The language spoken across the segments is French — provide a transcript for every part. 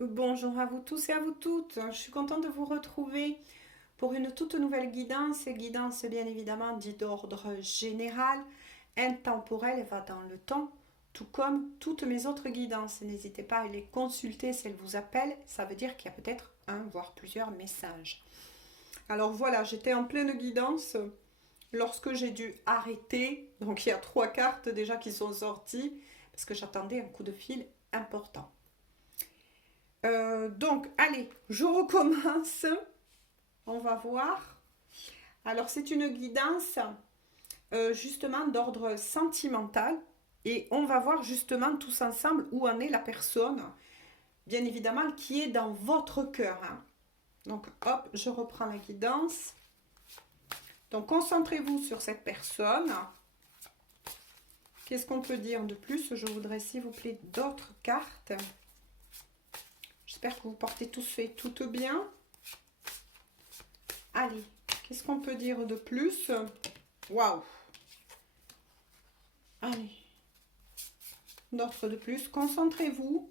Bonjour à vous tous et à vous toutes. Je suis contente de vous retrouver pour une toute nouvelle guidance. Guidance bien évidemment dit d'ordre général, intemporelle et va dans le temps, tout comme toutes mes autres guidances. N'hésitez pas à les consulter si elles vous appellent. Ça veut dire qu'il y a peut-être un, voire plusieurs messages. Alors voilà, j'étais en pleine guidance lorsque j'ai dû arrêter. Donc il y a 3 cartes déjà qui sont sorties parce que j'attendais un coup de fil important. Donc, allez, je recommence. On va voir. Alors, c'est une guidance justement d'ordre sentimental. Et on va voir justement tous ensemble où en est la personne, bien évidemment, qui est dans votre cœur, hein. Donc, hop, je reprends la guidance. Donc, concentrez-vous sur cette personne. Qu'est-ce qu'on peut dire de plus? Je voudrais, s'il vous plaît, d'autres cartes. J'espère que vous portez tous et toutes bien. Allez, qu'est-ce qu'on peut dire de plus? Waouh! Allez, d'autres de plus. Concentrez-vous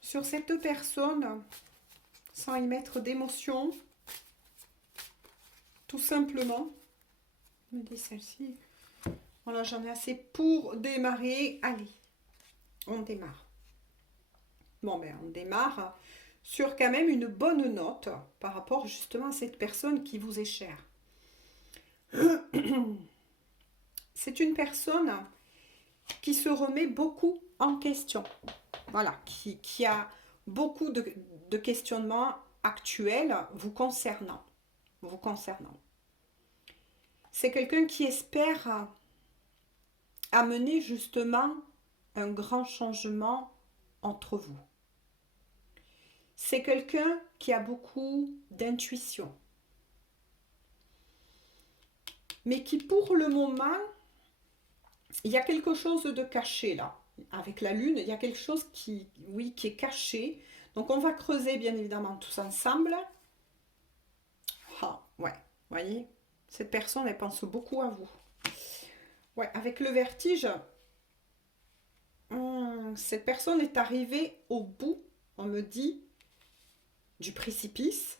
sur cette personne sans y mettre d'émotion. Tout simplement. Je me dis celle-ci. Voilà, j'en ai assez pour démarrer. Allez, on démarre. Bon, ben, on démarre sur quand même une bonne note par rapport justement à cette personne qui vous est chère. C'est une personne qui se remet beaucoup en question. Voilà, qui a beaucoup de questionnements actuels vous concernant. Vous concernant. C'est quelqu'un qui espère amener justement un grand changement entre vous. C'est quelqu'un qui a beaucoup d'intuition, mais qui pour le moment, il y a quelque chose de caché là. Avec la lune, il y a quelque chose qui, oui, qui est caché. Donc on va creuser bien évidemment tous ensemble. Ah, ouais, voyez, cette personne, elle pense beaucoup à vous. Ouais, avec le vertige, cette personne est arrivée au bout, on me dit, du précipice,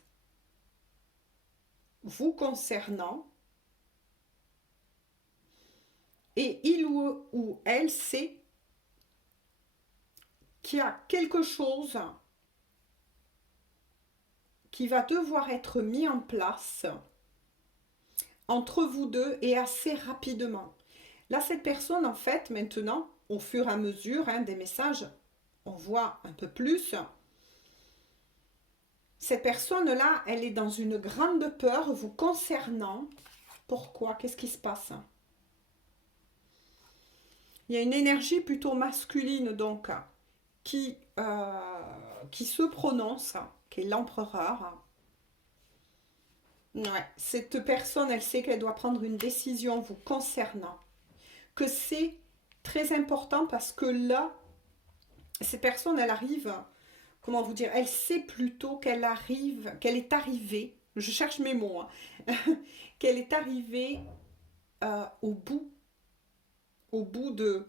vous concernant, et il ou elle sait qu'il y a quelque chose qui va devoir être mis en place entre vous deux et assez rapidement. Là, cette personne, en fait, maintenant, au fur et à mesure des messages, on voit un peu plus. Cette personne-là, elle est dans une grande peur vous concernant. Pourquoi? Qu'est-ce qui se passe? Il y a une énergie plutôt masculine, donc, qui, qui se prononce, qui est l'empereur. Ouais, cette personne, elle sait qu'elle doit prendre une décision vous concernant. Que c'est très important parce que là, cette personne, elle arrive, comment vous dire, elle sait plutôt qu'elle arrive, qu'elle est arrivée, je cherche mes mots, hein, qu'elle est arrivée au bout de,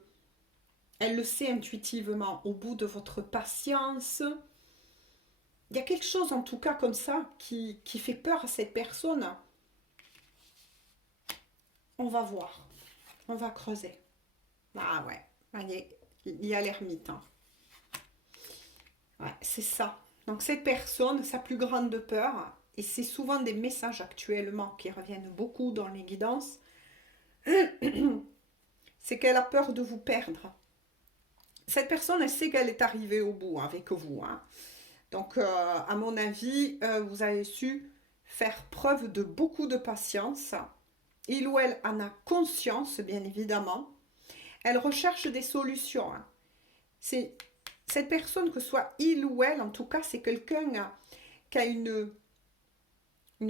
elle le sait intuitivement, au bout de votre patience. Il y a quelque chose en tout cas comme ça qui fait peur à cette personne. On va voir, on va creuser. Ah ouais, allez, il y a l'ermite, hein. Ouais, c'est ça. Donc cette personne, sa plus grande peur, et c'est souvent des messages actuellement qui reviennent beaucoup dans les guidances, c'est qu'elle a peur de vous perdre. Cette personne, elle sait qu'elle est arrivée au bout avec vous, hein. Donc, à mon avis, vous avez su faire preuve de beaucoup de patience. Il ou elle en a conscience, bien évidemment. Elle recherche des solutions, hein. C'est cette personne, que ce soit il ou elle, en tout cas, c'est quelqu'un qui a une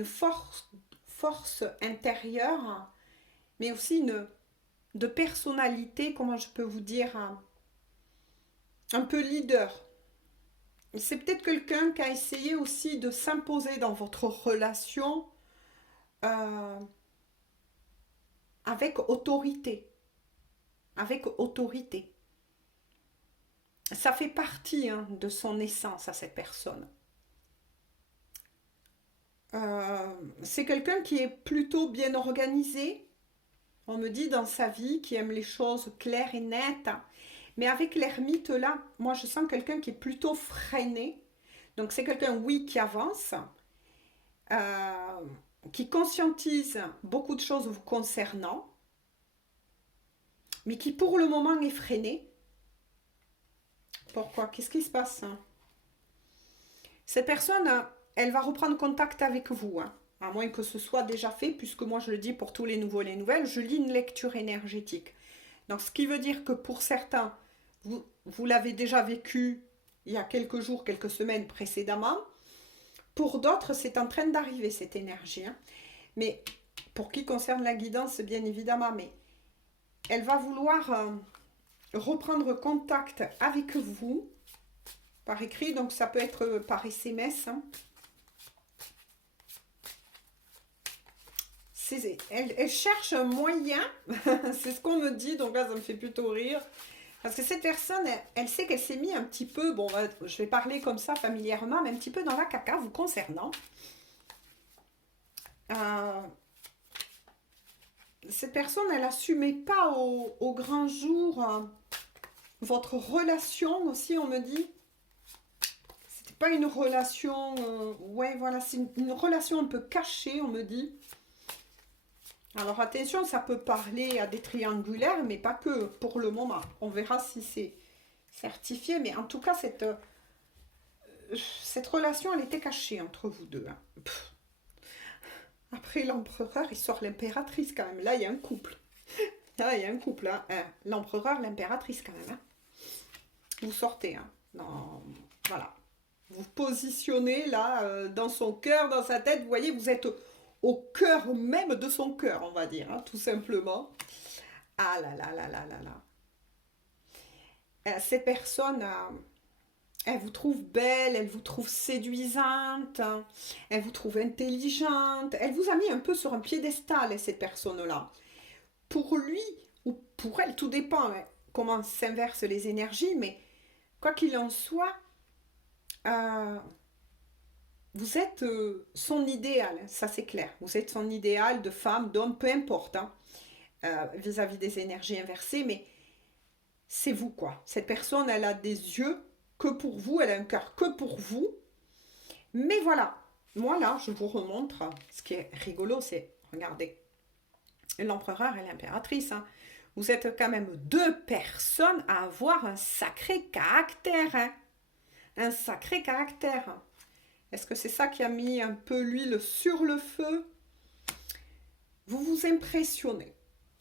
force intérieure, mais aussi de personnalité, comment je peux vous dire, un peu leader. C'est peut-être quelqu'un qui a essayé aussi de s'imposer dans votre relation euh, avec autorité. Avec autorité. ça fait partie hein, de son essence à cette personne. C'est quelqu'un qui est plutôt bien organisé, on me dit, dans sa vie, qui aime les choses claires et nettes. Mais avec l'ermite là, moi je sens quelqu'un qui est plutôt freiné. Donc c'est quelqu'un, oui, qui avance, euh, qui conscientise beaucoup de choses vous concernant, mais qui pour le moment est freiné. Pourquoi? Qu'est-ce qui se passe? Cette personne, elle va reprendre contact avec vous, hein, à moins que ce soit déjà fait, puisque moi je le dis pour tous les nouveaux et les nouvelles, je lis une lecture énergétique. Donc ce qui veut dire que pour certains, vous l'avez déjà vécu il y a quelques jours, quelques semaines précédemment. Pour d'autres, c'est en train d'arriver cette énergie. Hein. Mais pour qui concerne la guidance, bien évidemment, mais elle va vouloir reprendre contact avec vous par écrit, donc ça peut être par SMS. Hein. Elle cherche un moyen, c'est ce qu'on me dit, donc là ça me fait plutôt rire. Parce que cette personne, elle sait qu'elle s'est mis un petit peu, bon, je vais parler comme ça familièrement, mais un petit peu dans la caca vous concernant. Cette personne, elle n'assumait pas au grand jour votre relation aussi, on me dit. C'était pas une relation, ouais, voilà, c'est une relation un peu cachée, on me dit. Alors attention, ça peut parler à des triangulaires, mais pas que pour le moment. On verra si c'est certifié, mais en tout cas, cette relation, elle était cachée entre vous deux. Hein. Après l'empereur, il sort l'impératrice quand même. Là, il y a un couple. Là, il y a un couple. Hein. L'empereur, l'impératrice quand même. Hein. Vous sortez. Hein. Non, voilà. Vous positionnez là, dans son cœur, dans sa tête. Vous voyez, vous êtes au cœur même de son cœur, on va dire, hein, tout simplement. Ah là là là là là là. Cette personne, elle vous trouve belle, elle vous trouve séduisante, hein, elle vous trouve intelligente, elle vous a mis un peu sur un piédestal, cette personne-là. Pour lui, ou pour elle, tout dépend hein, comment s'inversent les énergies, mais quoi qu'il en soit, euh, vous êtes son idéal, ça c'est clair. Vous êtes son idéal de femme, d'homme, peu importe, hein, vis-à-vis des énergies inversées, mais c'est vous quoi. Cette personne, elle a des yeux que pour vous, elle a un cœur que pour vous. Mais voilà, moi là, je vous remontre, ce qui est rigolo, c'est, regardez, l'empereur et l'impératrice, hein. Vous êtes quand même deux personnes à avoir un sacré caractère, hein. Un sacré caractère. Est-ce que c'est ça qui a mis un peu l'huile sur le feu? Vous vous impressionnez.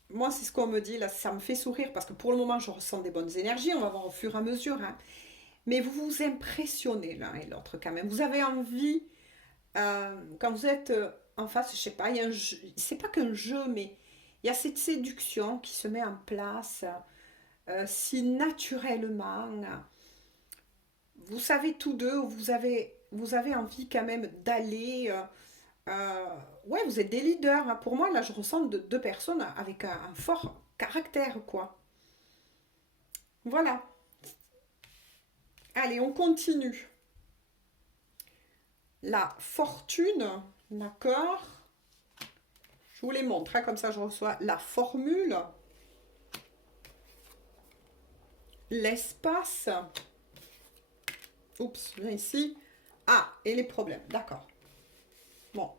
Moi, c'est ce qu'on me dit, là, ça me fait sourire parce que pour le moment, je ressens des bonnes énergies, on va voir au fur et à mesure. Hein. Mais vous vous impressionnez l'un et l'autre quand même. Vous avez envie, quand vous êtes en face, je sais pas, il y a un jeu, c'est pas qu'un jeu, mais il y a cette séduction qui se met en place si naturellement. Vous savez tous deux, vous avez envie quand même d'aller. Ouais, vous êtes des leaders. Hein. Pour moi, là, je ressens deux personnes avec un fort caractère, quoi. Voilà. Allez, on continue. La fortune, d'accord. Je vous les montre, hein, comme ça je reçois la formule. L'espace. Oups, là ici. Ah, et les problèmes, d'accord. Bon.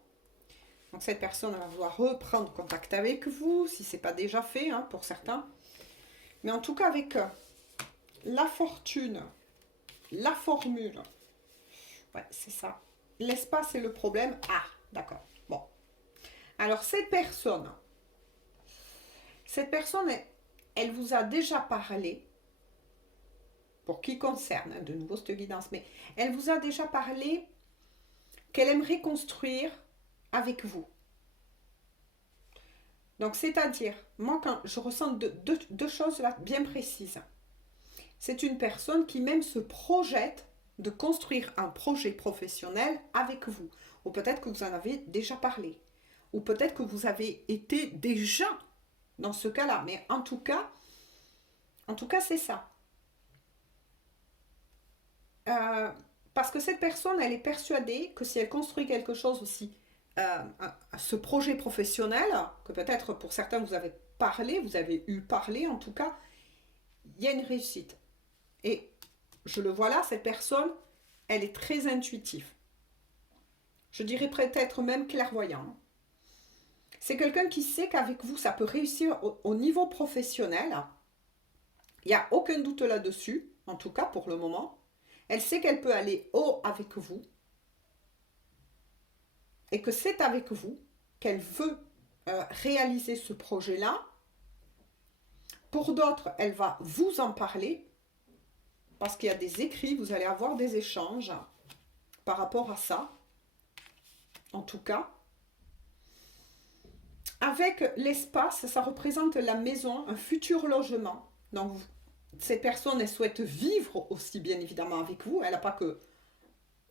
Donc cette personne va vouloir reprendre contact avec vous, si ce n'est pas déjà fait, hein, pour certains. Mais en tout cas, avec la fortune, la formule. Ouais, c'est ça. L'espace est le problème. Ah, d'accord. Bon. Alors, cette personne, elle vous a déjà parlé, pour qui concerne, hein, de nouveau cette guidance, mais elle vous a déjà parlé qu'elle aimerait construire avec vous. Donc, c'est-à-dire, moi, quand je ressens deux choses là bien précises, c'est une personne qui même se projette de construire un projet professionnel avec vous. Ou peut-être que vous en avez déjà parlé. Ou peut-être que vous avez été déjà dans ce cas-là. Mais en tout cas, c'est ça. Parce que cette personne, elle est persuadée que si elle construit quelque chose aussi, ce projet professionnel, que peut-être pour certains vous avez parlé, vous avez eu parlé en tout cas, il y a une réussite. Et je le vois là, cette personne, elle est très intuitive. Je dirais peut-être même clairvoyant. C'est quelqu'un qui sait qu'avec vous, ça peut réussir au niveau professionnel. Il n'y a aucun doute là-dessus, en tout cas pour le moment. Elle sait qu'elle peut aller haut avec vous et que c'est avec vous qu'elle veut réaliser ce projet-là. Pour d'autres, elle va vous en parler parce qu'il y a des écrits, vous allez avoir des échanges par rapport à ça, en tout cas. Avec l'espace, ça représente la maison, un futur logement. Donc, ces personnes, elles souhaitent vivre aussi, bien évidemment, avec vous. Elle n'a pas que,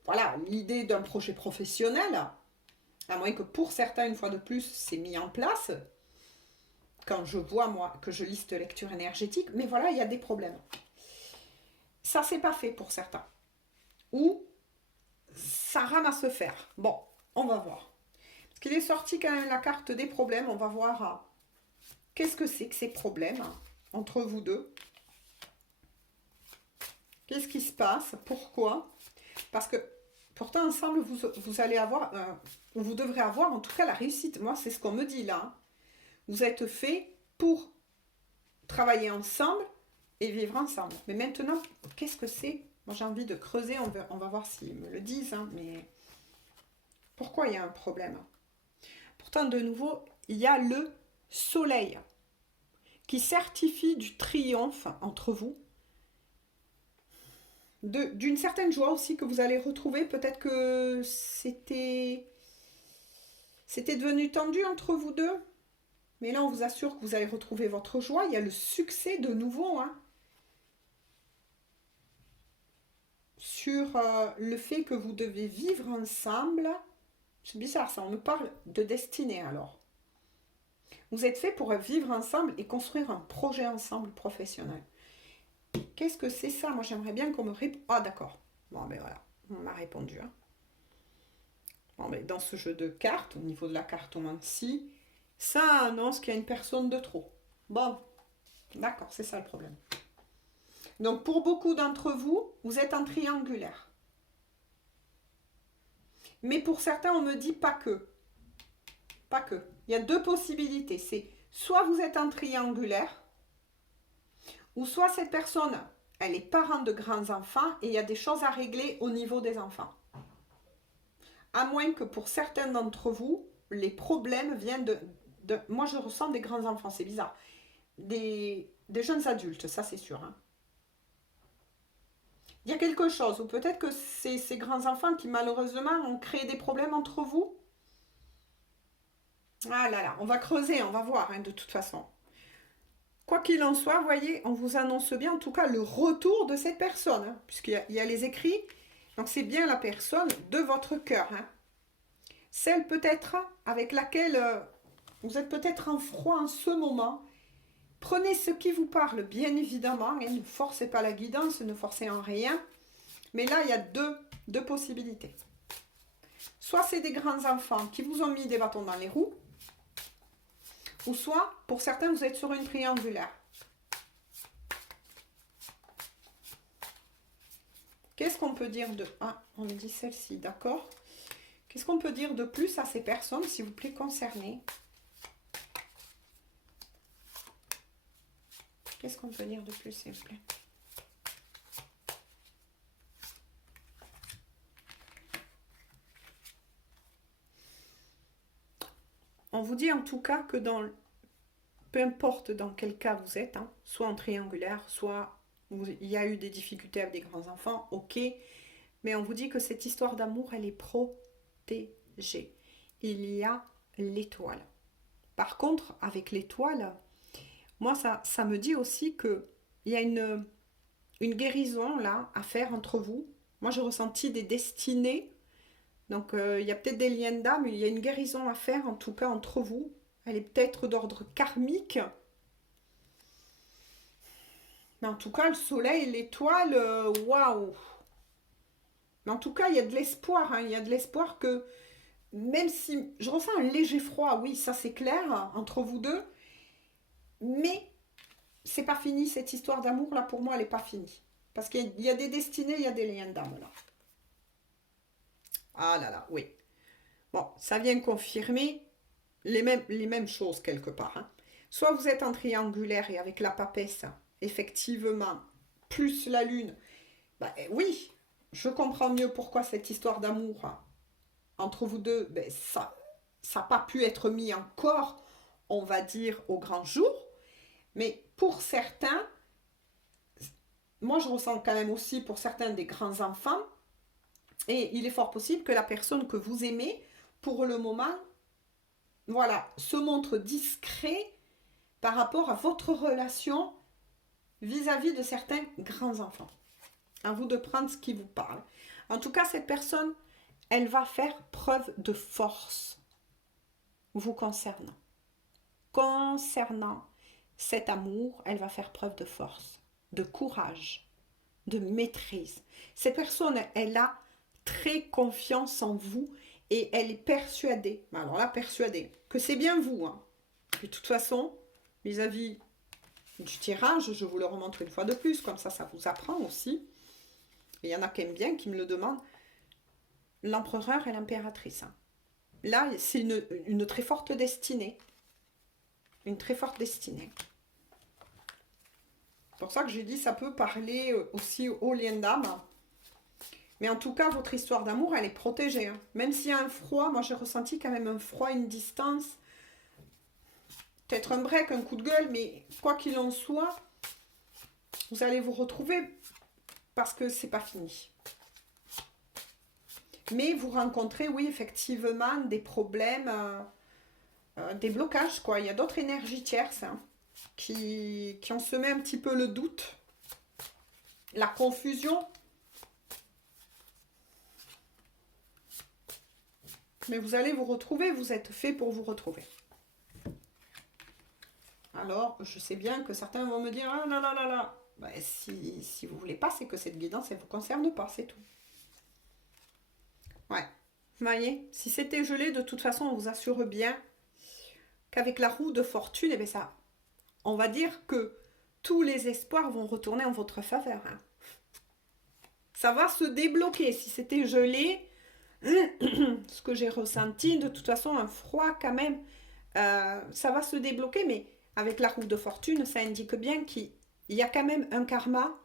voilà, l'idée d'un projet professionnel, à moins que pour certains, une fois de plus, c'est mis en place. Quand je vois, moi, que je lis cette lecture énergétique, mais voilà, il y a des problèmes. Ça, c'est pas fait pour certains. Ou ça rame à se faire. Bon, on va voir. Parce qu'il est sorti quand même la carte des problèmes. On va voir qu'est-ce que c'est que ces problèmes entre vous deux. Qu'est-ce qui se passe? Pourquoi? Parce que pourtant, ensemble, vous allez avoir, ou vous devrez avoir en tout cas la réussite. Moi, c'est ce qu'on me dit là. Vous êtes fait pour travailler ensemble et vivre ensemble. Mais maintenant, qu'est-ce que c'est? Moi, j'ai envie de creuser. On va voir s'ils me le disent. Hein, mais pourquoi il y a un problème? Pourtant, de nouveau, il y a le soleil qui certifie du triomphe entre vous. D'une certaine joie aussi que vous allez retrouver. Peut-être que c'était devenu tendu entre vous deux. Mais là, on vous assure que vous allez retrouver votre joie. Il y a le succès de nouveau. Hein, sur le fait que vous devez vivre ensemble. C'est bizarre ça, on nous parle de destinée alors. Vous êtes fait pour vivre ensemble et construire un projet ensemble professionnel. Qu'est-ce que c'est ça? Moi j'aimerais bien qu'on me réponde. Ah d'accord. Bon ben voilà, on m'a répondu. Hein. Bon ben dans ce jeu de cartes, au niveau de la cartomancie, ça annonce qu'il y a une personne de trop. Bon, d'accord, c'est ça le problème. Donc pour beaucoup d'entre vous, vous êtes en triangulaire. Mais pour certains, on me dit pas que. Pas que. Il y a deux possibilités. C'est soit vous êtes en triangulaire, ou soit cette personne, elle est parent de grands enfants et il y a des choses à régler au niveau des enfants. À moins que pour certains d'entre vous, les problèmes viennent de moi, je ressens des grands enfants, c'est bizarre. Des jeunes adultes, ça c'est sûr. Hein. Il y a quelque chose, ou peut-être que c'est ces grands enfants qui malheureusement ont créé des problèmes entre vous. Ah là là, on va creuser, on va voir hein, de toute façon. Quoi qu'il en soit, voyez, on vous annonce bien en tout cas le retour de cette personne, hein, puisqu'il y a les écrits. Donc c'est bien la personne de votre cœur. Hein. Celle peut-être avec laquelle vous êtes peut-être en froid en ce moment. Prenez ce qui vous parle, bien évidemment, et ne forcez pas la guidance, ne forcez en rien. Mais là, il y a deux possibilités. Soit c'est des grands enfants qui vous ont mis des bâtons dans les roues, ou soit, pour certains, vous êtes sur une triangulaire. Qu'est-ce qu'on peut dire de... Ah, on me dit celle-ci, d'accord. Qu'est-ce qu'on peut dire de plus à ces personnes, s'il vous plaît, concernées? Qu'est-ce qu'on peut dire de plus, s'il vous plaît? On vous dit en tout cas que peu importe dans quel cas vous êtes, hein, soit en triangulaire, soit il y a eu des difficultés avec des grands enfants, ok, mais on vous dit que cette histoire d'amour, elle est protégée. Il y a l'étoile. Par contre, avec l'étoile, moi, ça me dit aussi qu'il y a une guérison là à faire entre vous. Moi, j'ai ressenti des destinées. Donc, il y a peut-être des liens d'âme, il y a une guérison à faire, en tout cas, entre vous. Elle est peut-être d'ordre karmique. Mais en tout cas, le soleil, l'étoile, waouh! Mais en tout cas, il y a de l'espoir. Hein. Il y a de l'espoir que, même si je ressens un léger froid, oui, ça c'est clair, entre vous deux, mais c'est pas fini, cette histoire d'amour, là, pour moi, elle n'est pas finie. Parce qu'il y a des destinées, il y a des liens d'âme, là. Ah là là, oui. Bon, ça vient confirmer les mêmes choses, quelque part. Hein. Soit vous êtes en triangulaire et avec la papesse, effectivement, plus la lune, bah, oui, je comprends mieux pourquoi cette histoire d'amour entre vous deux, ben, ça n'a pas pu être mis encore, on va dire, au grand jour. Mais pour certains, moi je ressens quand même aussi pour certains des grands enfants, et il est fort possible que la personne que vous aimez, pour le moment, voilà, se montre discret par rapport à votre relation vis-à-vis de certains grands enfants. À vous de prendre ce qui vous parle. En tout cas, cette personne, elle va faire preuve de force vous concernant. Concernant cet amour, elle va faire preuve de force, de courage, de maîtrise. Cette personne, elle a très confiance en vous et elle est persuadée, alors là, persuadée, que c'est bien vous. Hein. De toute façon, vis-à-vis du tirage, je vous le remontre une fois de plus, comme ça vous apprend aussi. Il y en a qui aiment bien, qui me le demandent. L'empereur et l'impératrice. Hein. Là, c'est une très forte destinée. Une très forte destinée. C'est pour ça que j'ai dit, ça peut parler aussi aux liens d'âme. Mais en tout cas, votre histoire d'amour, elle est protégée. Hein. Même s'il y a un froid, moi j'ai ressenti quand même un froid, une distance. Peut-être un break, un coup de gueule, mais quoi qu'il en soit, vous allez vous retrouver parce que c'est pas fini. Mais vous rencontrez, oui, effectivement, des problèmes, des blocages, quoi. Il y a d'autres énergies tierces hein, qui ont semé un petit peu le doute, la confusion. Mais vous allez vous retrouver, vous êtes fait pour vous retrouver. Alors, je sais bien que certains vont me dire, ah là là là là, ben, si vous voulez pas, c'est que cette guidance, elle ne vous concerne pas, c'est tout. Ouais. Vous voyez, si c'était gelé, de toute façon, on vous assure bien qu'avec la roue de fortune, eh bien ça, on va dire que tous les espoirs vont retourner en votre faveur. Hein. Ça va se débloquer. Si c'était gelé, ce que j'ai ressenti, de toute façon, un froid quand même, ça va se débloquer, mais avec la roue de fortune, ça indique bien qu'il y a quand même un karma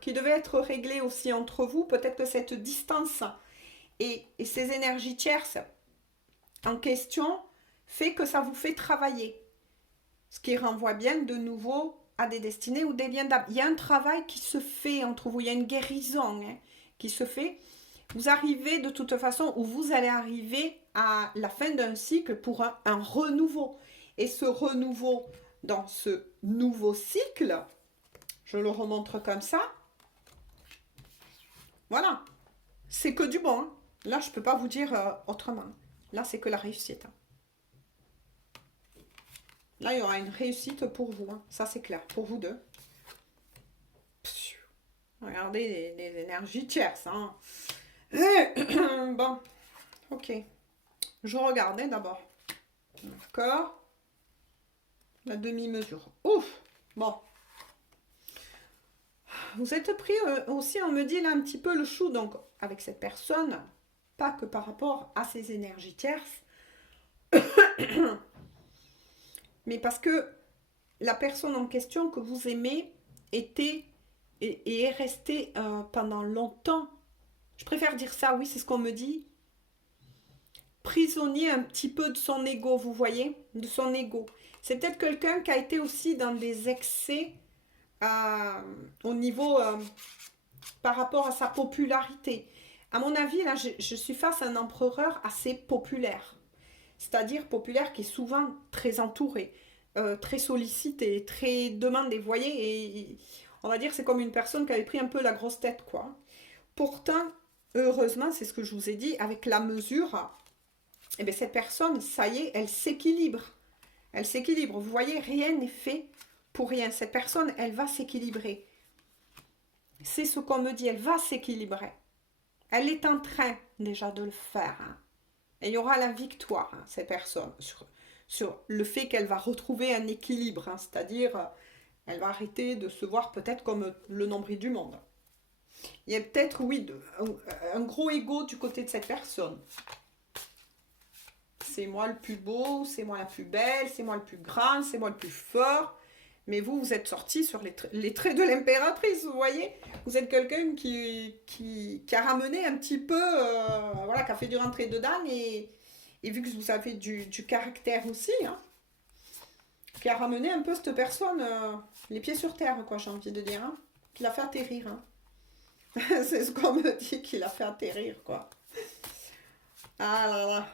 qui devait être réglé aussi entre vous. Peut-être que cette distance et ces énergies tierces en question fait que ça vous fait travailler. Ce qui renvoie bien de nouveau à des destinées ou des liens d'âme. Il y a un travail qui se fait entre vous, il y a une guérison hein, qui se fait. Vous arrivez de toute façon, ou vous allez arriver à la fin d'un cycle pour un renouveau. Et ce renouveau, dans ce nouveau cycle, je le remontre comme ça, voilà, c'est que du bon. Hein. Là, je ne peux pas vous dire autrement. Là, c'est que la réussite. Là, il y aura une réussite pour vous. Hein. Ça, c'est clair. Pour vous deux. Regardez les énergies tierces. Hein. Bon. Ok. Je regardais d'abord. D'accord. La demi-mesure. Ouf. Bon. Vous êtes pris aussi, on me dit là un petit peu le chou. Donc, avec cette personne, pas que par rapport à ses énergies tierces. Mais parce que la personne en question que vous aimez était et est restée pendant longtemps. Je préfère dire ça, oui, c'est ce qu'on me dit. Prisonnier un petit peu de son ego, vous voyez, de son ego. C'est peut-être quelqu'un qui a été aussi dans des excès au niveau par rapport à sa popularité. À mon avis, là, je suis face à un empereur assez populaire. C'est-à-dire populaire qui est souvent très entouré, très sollicité, très demandé. Vous voyez, et on va dire c'est comme une personne qui avait pris un peu la grosse tête, quoi. Pourtant, heureusement, c'est ce que je vous ai dit, avec la mesure, eh bien, cette personne, ça y est, elle s'équilibre. Elle s'équilibre. Vous voyez, rien n'est fait pour rien. Cette personne, elle va s'équilibrer. c'est ce qu'on me dit, elle va s'équilibrer. Elle est en train déjà de le faire. Hein. Et il y aura la victoire, hein, ces personnes, sur le fait qu'elle va retrouver un équilibre, hein, c'est-à-dire elle va arrêter de se voir peut-être comme le nombril du monde. Il y a peut-être, oui, un gros ego du côté de cette personne. C'est moi le plus beau, c'est moi la plus belle, c'est moi le plus grand, c'est moi le plus fort. Mais vous, vous êtes sorti sur les traits de l'impératrice, vous voyez. Vous êtes quelqu'un qui a ramené un petit peu, voilà, qui a fait du rentrer dedans et vu que vous avez du caractère aussi, hein, qui a ramené un peu cette personne les pieds sur terre, quoi, j'ai envie de dire, hein, qui l'a fait atterrir. Hein. C'est ce qu'on me dit, qui l'a fait atterrir, quoi. Ah là là.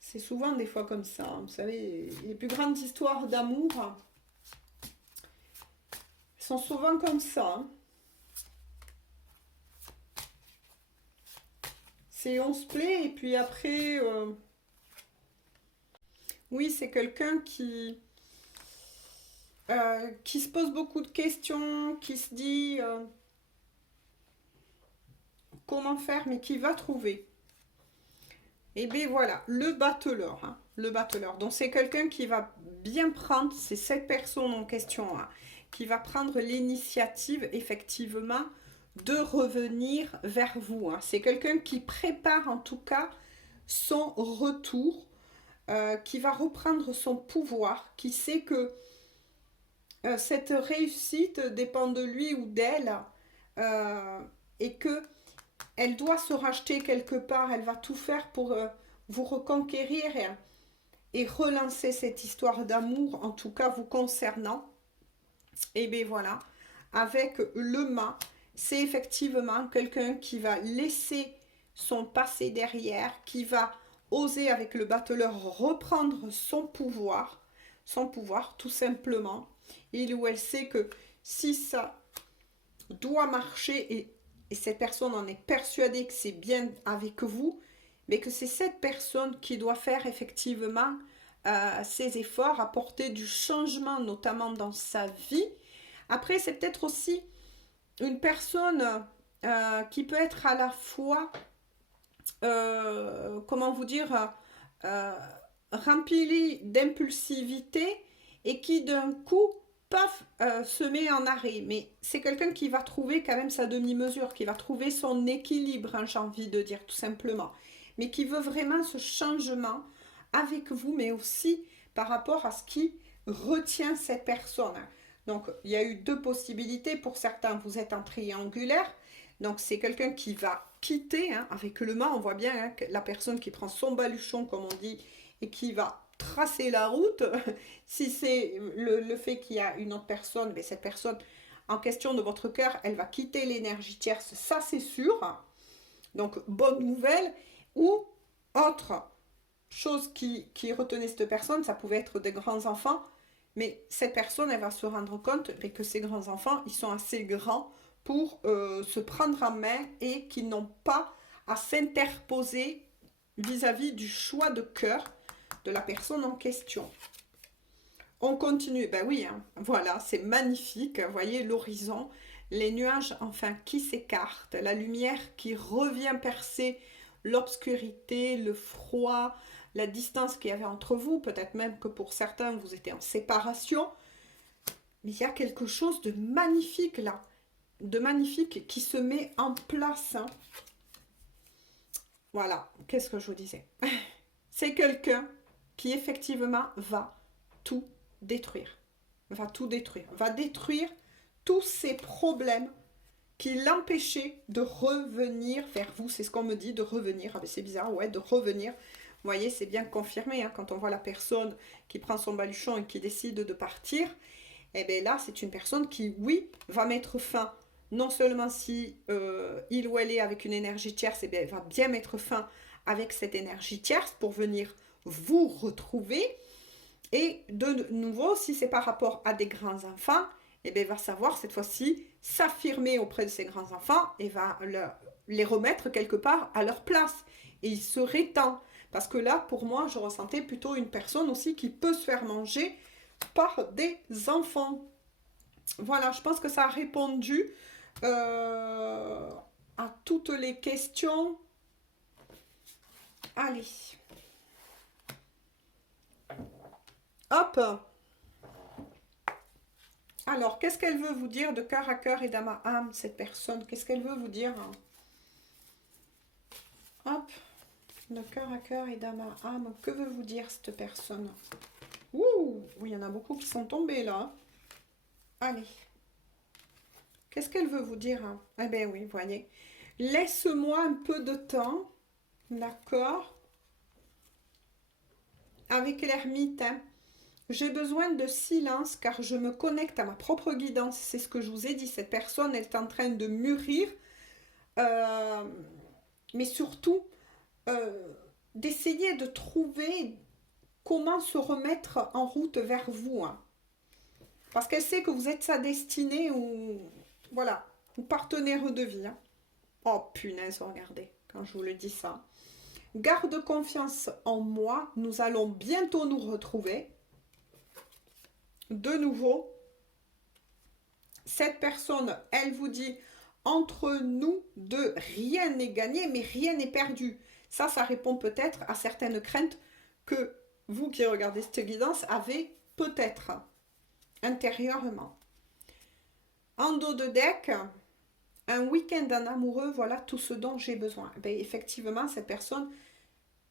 C'est souvent des fois comme ça, hein. Vous savez, les plus grandes histoires d'amour sont souvent comme ça. Hein. C'est on se plaît et puis après, oui, c'est quelqu'un qui se pose beaucoup de questions, qui se dit comment faire, mais qui va trouver. Et bien voilà, le battleur. Hein, le battleur. Donc c'est quelqu'un qui va bien prendre, c'est cette personne en question, hein, qui va prendre l'initiative effectivement de revenir vers vous. Hein. C'est quelqu'un qui prépare en tout cas son retour, qui va reprendre son pouvoir, qui sait que cette réussite dépend de lui ou d'elle euh, et que elle doit se racheter quelque part, elle va tout faire pour vous reconquérir et relancer cette histoire d'amour, en tout cas vous concernant. Et bien voilà, avec le mât, c'est effectivement quelqu'un qui va laisser son passé derrière, qui va oser avec le battleur reprendre son pouvoir tout simplement. Il ou elle sait que si ça doit marcher et cette personne en est persuadée que c'est bien avec vous, mais que c'est cette personne qui doit faire effectivement ses efforts, apporter du changement, notamment dans sa vie. Après, c'est peut-être aussi une personne qui peut être à la fois, comment vous dire, euh, remplie d'impulsivité et qui d'un coup paf, se met en arrêt. Mais c'est quelqu'un qui va trouver quand même sa demi-mesure, qui va trouver son équilibre, hein, j'ai envie de dire tout simplement. Mais qui veut vraiment ce changement avec vous, mais aussi par rapport à ce qui retient cette personne. Donc, il y a eu deux possibilités. Pour certains, vous êtes en triangulaire. Donc, c'est quelqu'un qui va quitter, hein, avec le mât, on voit bien hein, la personne qui prend son baluchon, comme on dit, et qui va tracer la route. Si c'est le fait qu'il y a une autre personne, mais cette personne en question de votre cœur, elle va quitter l'énergie tierce, ça c'est sûr. Donc, bonne nouvelle. Ou autre chose qui retenait cette personne, ça pouvait être des grands-enfants, mais cette personne, elle va se rendre compte que ces grands-enfants, ils sont assez grands pour se prendre en main et qu'ils n'ont pas à s'interposer vis-à-vis du choix de cœur de la personne en question. On continue, ben oui, hein, voilà, c'est magnifique, vous voyez l'horizon, les nuages enfin qui s'écartent, la lumière qui revient percer l'obscurité, le froid, la distance qu'il y avait entre vous, peut-être même que pour certains vous étiez en séparation, mais il y a quelque chose de magnifique là, de magnifique qui se met en place. Hein. Voilà, qu'est-ce que je vous disais? C'est quelqu'un qui effectivement va tout détruire. Va tout détruire. Va détruire tous ces problèmes qui l'empêchaient de revenir vers vous. C'est ce qu'on me dit, de revenir. Ah ben c'est bizarre, ouais, de revenir. Vous voyez, c'est bien confirmé hein, quand on voit la personne qui prend son baluchon et qui décide de partir. Et bien là, c'est une personne qui, oui, va mettre fin. Non seulement si il ou elle est avec une énergie tierce, et bien, elle va bien mettre fin avec cette énergie tierce pour venir vous retrouver. Et de nouveau, si c'est par rapport à des grands-enfants, eh bien, il va savoir cette fois-ci s'affirmer auprès de ces grands-enfants et va les remettre quelque part à leur place. Et il serait temps. Parce que là, pour moi, je ressentais plutôt une personne aussi qui peut se faire manger par des enfants. Voilà, je pense que ça a répondu euh, à toutes les questions. Allez. Hop. Alors, qu'est-ce qu'elle veut vous dire de cœur à cœur et d'âme à âme, cette personne? Qu'est-ce qu'elle veut vous dire? Hop. De cœur à cœur et d'âme à âme. Que veut vous dire cette personne? Ouh, il y en a beaucoup qui sont tombés là. Allez. Qu'est-ce qu'elle veut vous dire? Eh bien oui, voyez. Laisse-moi un peu de temps. D'accord. Avec l'ermite, hein. J'ai besoin de silence car je me connecte à ma propre guidance. C'est ce que je vous ai dit. Cette personne elle est en train de mûrir. Euh, mais surtout, d'essayer de trouver comment se remettre en route vers vous. Hein. Parce qu'elle sait que vous êtes sa destinée ou... Voilà, ou partenaire de vie. Hein. Oh punaise, regardez, quand je vous le dis ça. Garde confiance en moi, nous allons bientôt nous retrouver. De nouveau, cette personne, elle vous dit, entre nous deux, rien n'est gagné, mais rien n'est perdu. Ça répond peut-être à certaines craintes que vous qui regardez cette guidance avez peut-être intérieurement. En dos de deck, un week-end en amoureux, voilà tout ce dont j'ai besoin. Ben, effectivement, cette personne,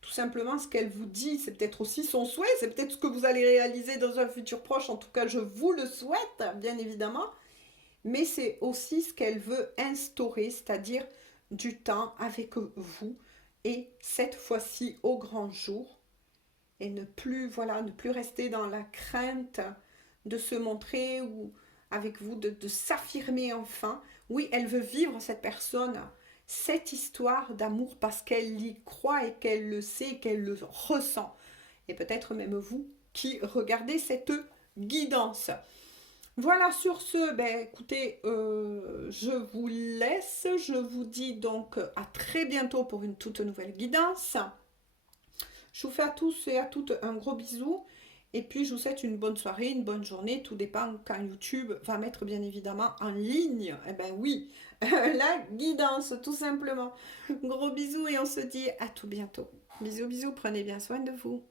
tout simplement, ce qu'elle vous dit, c'est peut-être aussi son souhait, c'est peut-être ce que vous allez réaliser dans un futur proche, en tout cas, je vous le souhaite, bien évidemment, mais c'est aussi ce qu'elle veut instaurer, c'est-à-dire du temps avec vous, et cette fois-ci au grand jour, et ne plus, voilà, ne plus rester dans la crainte de se montrer ou avec vous, de s'affirmer enfin. Oui, elle veut vivre cette personne, cette histoire d'amour parce qu'elle y croit et qu'elle le sait, qu'elle le ressent. Et peut-être même vous qui regardez cette guidance. Voilà, sur ce, ben, écoutez, je vous laisse. Je vous dis donc à très bientôt pour une toute nouvelle guidance. Je vous fais à tous et à toutes un gros bisou. Et puis, je vous souhaite une bonne soirée, une bonne journée. Tout dépend quand YouTube va mettre bien évidemment en ligne. Eh ben oui, la guidance, tout simplement. Gros bisous et on se dit à tout bientôt. Bisous, bisous, prenez bien soin de vous.